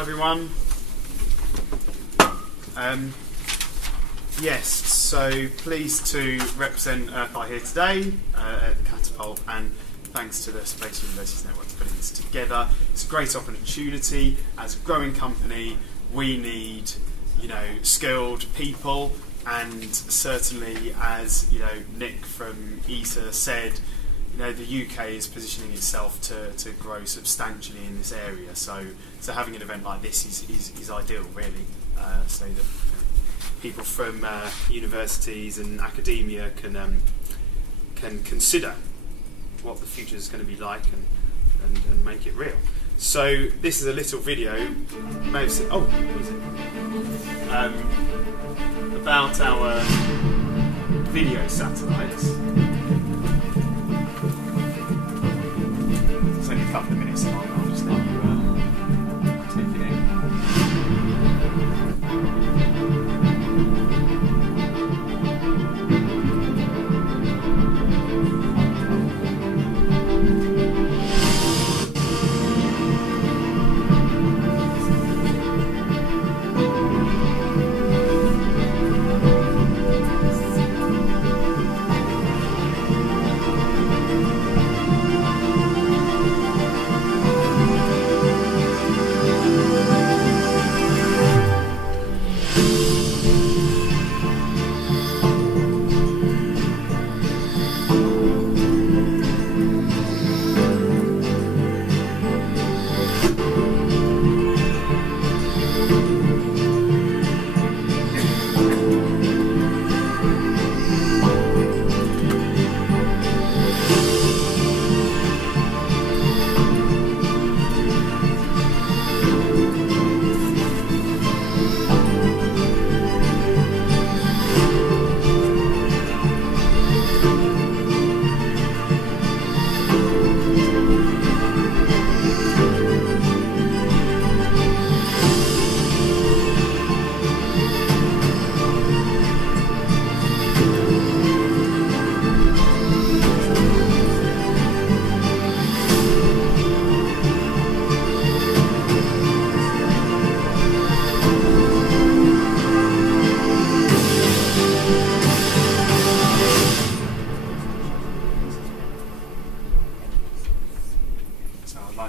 Hi everyone. Yes, so pleased to represent EarthEye here today at the Catapult, and thanks to the Space Universities Network for putting this together. It's a great opportunity. As a growing company, we need, skilled people, and certainly, as Nick from ESA said, the UK is positioning itself to grow substantially in this area. So having an event like this is ideal, really, so that people from universities and academia can consider what the future is going to be like and make it real. So this is a little video, about our video satellites. It's only a couple of minutes long, I'll just let you take it in.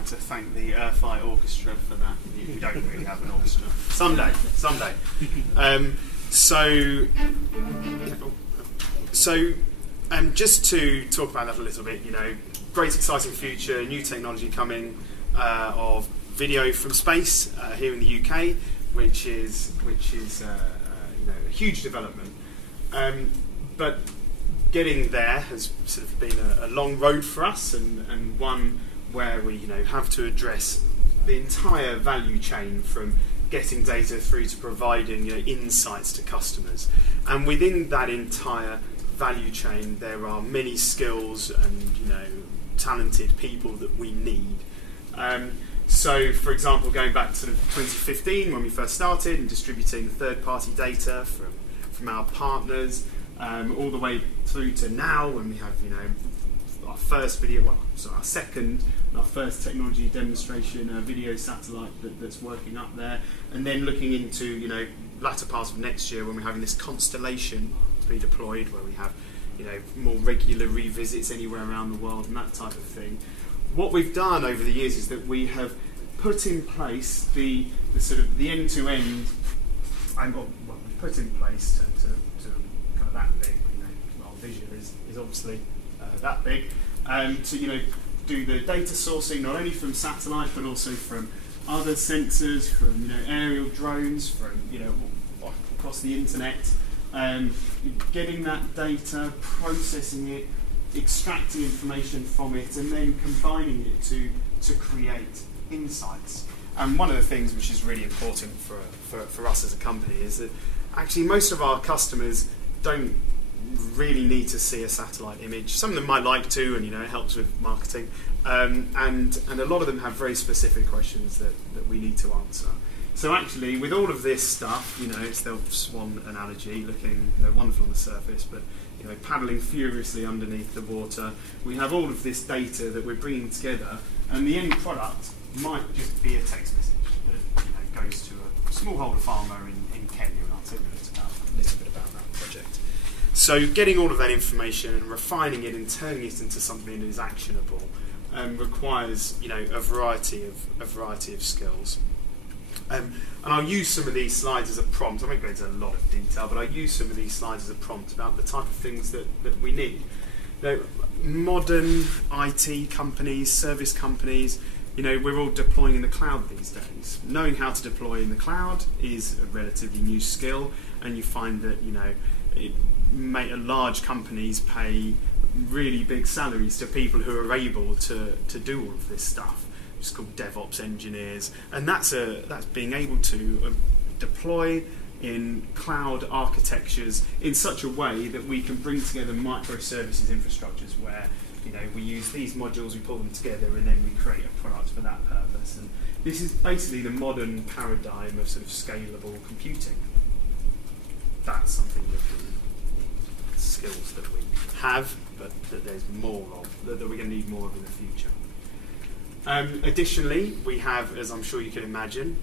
To thank the EarthEye Orchestra for that. We don't really have an orchestra. Someday. Just to talk about that a little bit, great exciting future, new technology coming of video from space here in the UK, which is a huge development. But getting there has sort of been a long road for us, and one where we have to address the entire value chain, from getting data through to providing insights to customers. And within that entire value chain, there are many skills and talented people that we need. So, for example, going back to sort of 2015 when we first started and distributing third-party data from our partners, all the way through to now when we have our first our second and our first technology demonstration video satellite that's working up there, and then looking into latter part of next year when we're having this constellation to be deployed, where we have more regular revisits anywhere around the world and that type of thing. What we've done over the years is that we have put in place the end-to-end, we've put in place to kind of that big. Our vision is obviously that big, to do the data sourcing not only from satellite but also from other sensors, from aerial drones, from across the internet, getting that data, processing it, extracting information from it, and then combining it to create insights. And one of the things which is really important for us as a company is that actually most of our customers don't really need to see a satellite image. Some of them might like to, and it helps with marketing, and a lot of them have very specific questions that we need to answer. So actually, with all of this stuff, it's the swan analogy, looking wonderful on the surface, but paddling furiously underneath the water. We have all of this data that we're bringing together, and the end product might just be a text message that goes to a smallholder farmer in Kenya, and I'll tell you a little bit about that project. So getting all of that information and refining it and turning it into something that is actionable requires, you know, a variety of skills. And I'll use some of these slides as a prompt. I won't go into a lot of detail, but I'll use some of these slides as a prompt about the type of things that we need. Now, modern IT companies, service companies, you know, we're all deploying in the cloud these days. Knowing how to deploy in the cloud is a relatively new skill, and you find that, you know, large companies pay really big salaries to people who are able to do all of this stuff. It's called DevOps engineers, and that's being able to deploy in cloud architectures in such a way that we can bring together microservices infrastructures where, you know, we use these modules, we pull them together, and then we create a product for that purpose. And this is basically the modern paradigm of sort of scalable computing. That's something that skills that we have, but that there's more of, that we're going to need more of in the future. Additionally, we have, as I'm sure you can imagine,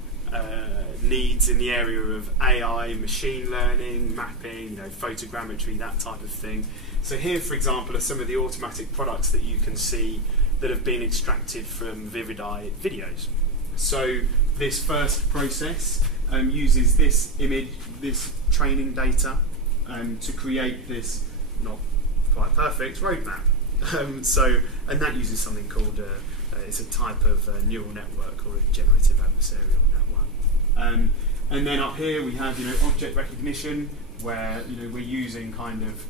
needs in the area of AI, machine learning, mapping, you know, photogrammetry, that type of thing. So here, for example, are some of the automatic products that you can see that have been extracted from Vivideye videos. So this first process uses this image, this training data, to create this not quite perfect roadmap. And that uses something called it's a type of neural network, or a generative adversarial network. And then up here we have, you know, object recognition, where, you know, we're using kind of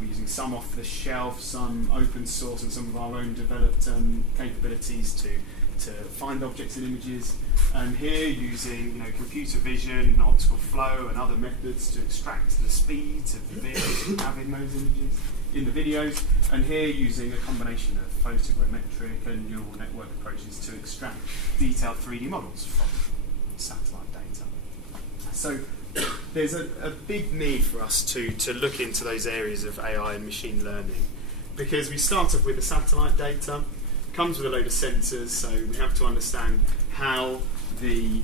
we're using some off the shelf, some open source, and some of our own developed capabilities to find objects in images. And here using, you know, computer vision, optical flow, and other methods to extract the speeds of the vehicles we have in those images, in the videos. And here using a combination of photogrammetric and neural network approaches to extract detailed 3D models from satellite data. So there's a big need for us to look into those areas of AI and machine learning, because we start off with the satellite data, comes with a load of sensors, so we have to understand how the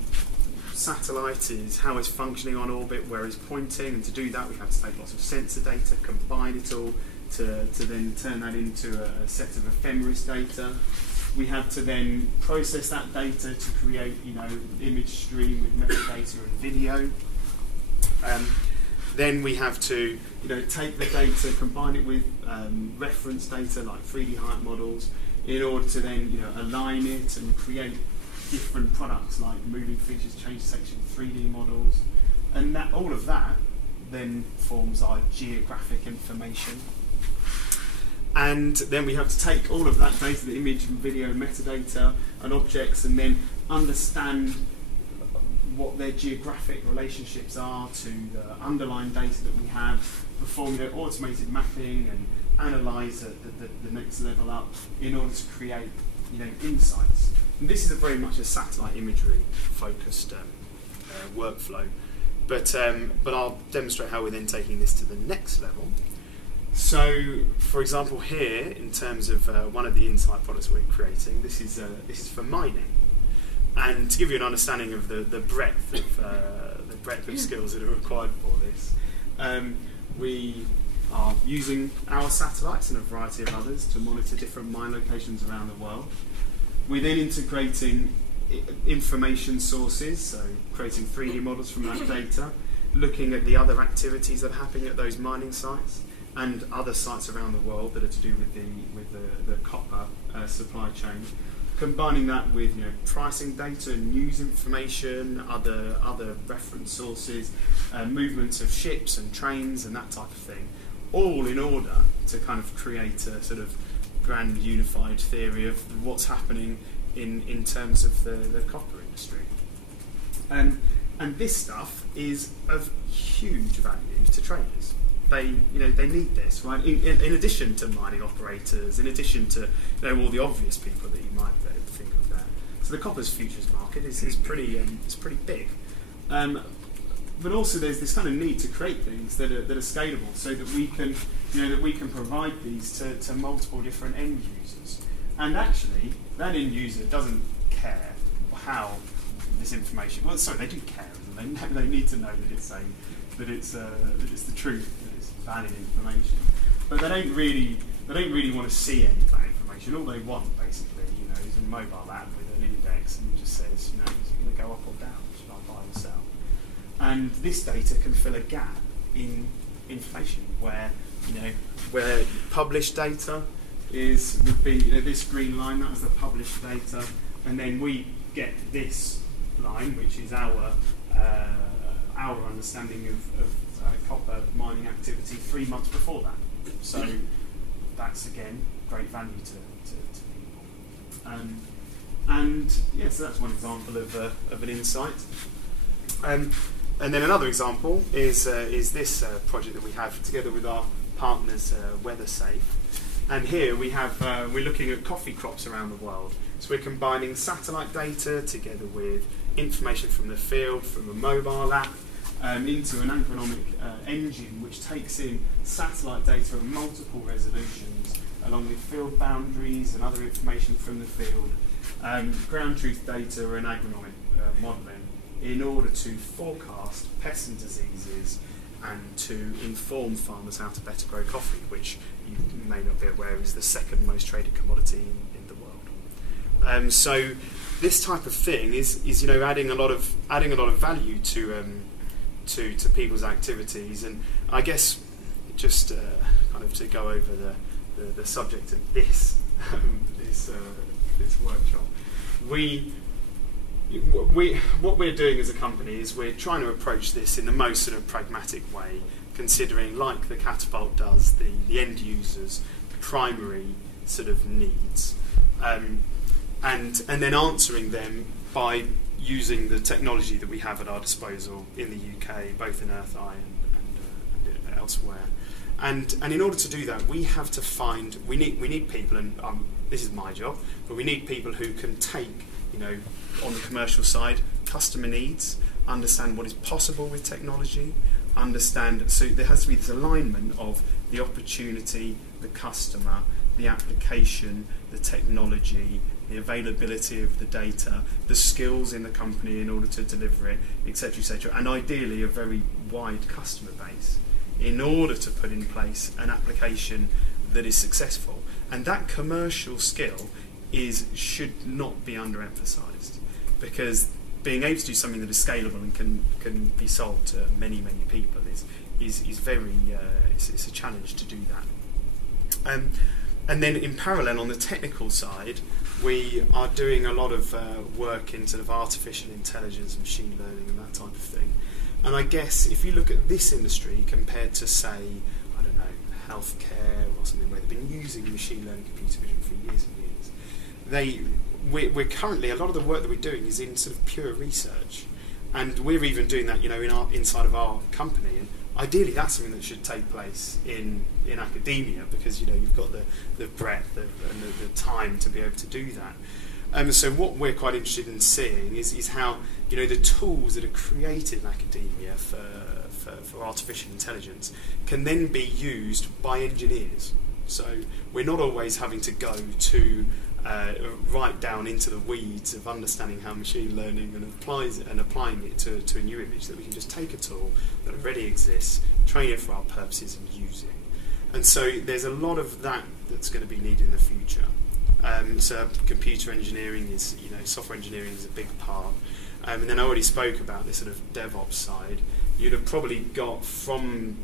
satellite is, how it's functioning on orbit, where it's pointing, and to do that we have to take lots of sensor data, combine it all to then turn that into a set of ephemeris data. We have to then process that data to create, you know, image stream with metadata and video. Then we have to, you know, take the data, combine it with reference data like 3D height models, in order to then, you know, align it and create different products like moving features, change section, 3D models, and that all of that then forms our geographic information. And then we have to take all of that data, the image and video metadata and objects, and then understand what their geographic relationships are to the underlying data that we have, perform their automated mapping and analyse at the next level up in order to create, you know, insights. And this is very much a satellite imagery focused workflow, but I'll demonstrate how we're then taking this to the next level. So, for example, here, in terms of one of the insight products we're creating, this is for mining, and to give you an understanding of the breadth of skills that are required for this, we are using our satellites and a variety of others to monitor different mine locations around the world. We're then integrating information sources, so creating 3D models from that data, looking at the other activities that are happening at those mining sites and other sites around the world that are to do with the copper supply chain, combining that with, you know, pricing data, news information, other reference sources, movements of ships and trains and that type of thing, all in order to kind of create a sort of grand unified theory of what's happening in terms of the copper industry. And this stuff is of huge value to traders. They need this, right? In addition to mining operators, in addition to, you know, all the obvious people that you might think of there. So the copper's futures market is pretty big. But also there's this kind of need to create things that are scalable, so that we can, you know, provide these to multiple different end users. And actually, that end user doesn't care how this information. Well, sorry, they do care, and they need to know that it's the truth, that it's valid information. But they don't really want to see any of that information. All they want, basically, is a mobile app with an index and just says, is it going to go up or down? Should I buy or sell? And this data can fill a gap in information where published data would be this green line. That was the published data, and then we get this line, which is our understanding of copper mining activity 3 months before that. So that's again great value to people. So that's one example of an insight. And then another example is this project that we have together with our partners, WeatherSafe. And here we're looking at coffee crops around the world. So we're combining satellite data together with information from the field, from a mobile app, into an agronomic engine which takes in satellite data of multiple resolutions, along with field boundaries and other information from the field, ground truth data and agronomic modelling, in order to forecast pests and diseases and to inform farmers how to better grow coffee, which you may not be aware is the second most traded commodity in the world. So this type of thing is adding a lot of value to people's activities. And I guess just kind of to go over the subject of this this workshop, what we're doing as a company is we're trying to approach this in the most sort of pragmatic way, considering, like the catapult does, the end user's primary sort of needs, and then answering them by using the technology that we have at our disposal in the UK, both in Earth Eye and elsewhere. And in order to do that, we have to find, we need people, and this is my job, but we need people who can take, on the commercial side, customer needs, understand what is possible with technology, so there has to be this alignment of the opportunity, the customer, the application, the technology, the availability of the data, the skills in the company in order to deliver it, etc., and ideally a very wide customer base in order to put in place an application that is successful. And that commercial skill should not be underemphasised, because being able to do something that is scalable and can be sold to many people is very it's a challenge to do that. And then in parallel, on the technical side, we are doing a lot of work in sort of artificial intelligence, machine learning, and that type of thing. And I guess if you look at this industry compared to, say, I don't know, healthcare or something where they've been using machine learning, computer vision for years and years, we're currently, a lot of the work that we're doing is in sort of pure research, and we're even doing that, inside of our company. And ideally, that's something that should take place in academia, because you've got the breadth and the time to be able to do that. So what we're quite interested in seeing is how the tools that are created in academia for artificial intelligence can then be used by engineers. So we're not always having to go to right down into the weeds of understanding how machine learning and applying it to a new image, that we can just take a tool that already exists, train it for our purposes and use it. And so there's a lot of that's going to be needed in the future. So computer engineering is, software engineering is a big part. And then I already spoke about this sort of DevOps side. You'd have probably got from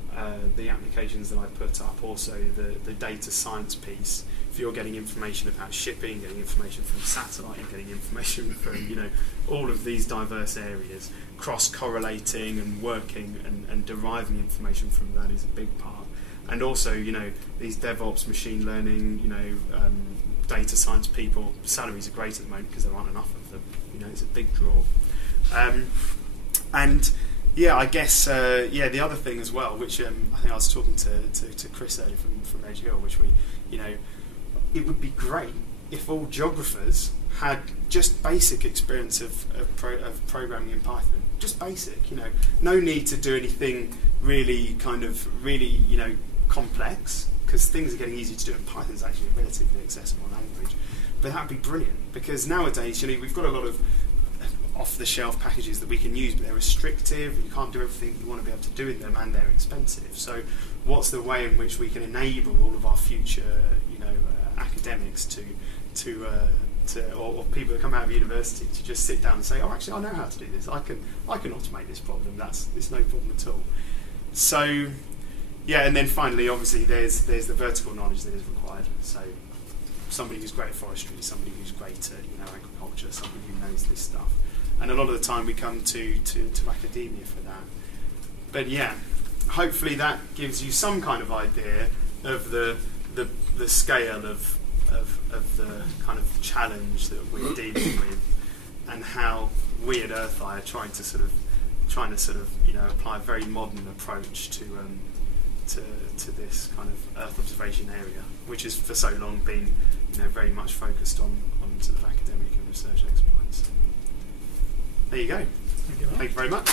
the applications that I put up also the data science piece. If you're getting information about shipping, getting information from satellite, getting information from all of these diverse areas, cross-correlating and working and deriving information from that is a big part. And also, these DevOps, machine learning, data science people, salaries are great at the moment because there aren't enough of them. It's a big draw. And yeah, I guess the other thing as well, which I think I was talking to Chris earlier from Edge Hill, which it would be great if all geographers had just basic experience of programming in Python, just basic. No need to do anything really complex, because things are getting easier to do, and Python is actually a relatively accessible language. But that would be brilliant, because nowadays we've got a lot of off-the-shelf packages that we can use, but they're restrictive. You can't do everything you want to be able to do with them, and they're expensive. So, what's the way in which we can enable all of our future, academics or people that come out of university to just sit down and say, oh, actually, I know how to do this. I can automate this problem. It's no problem at all. So, yeah, and then finally, obviously, there's the vertical knowledge that is required. So, somebody who's great at forestry, somebody who's great at agriculture, somebody who knows this stuff. And a lot of the time we come to academia for that. But yeah, hopefully that gives you some kind of idea of the scale of the kind of challenge that we're dealing with, and how we at Earth Eye are trying to sort of apply a very modern approach to this kind of Earth observation area, which has for so long been very much focused on sort of academic and research exploits. There you go. Thank you very much.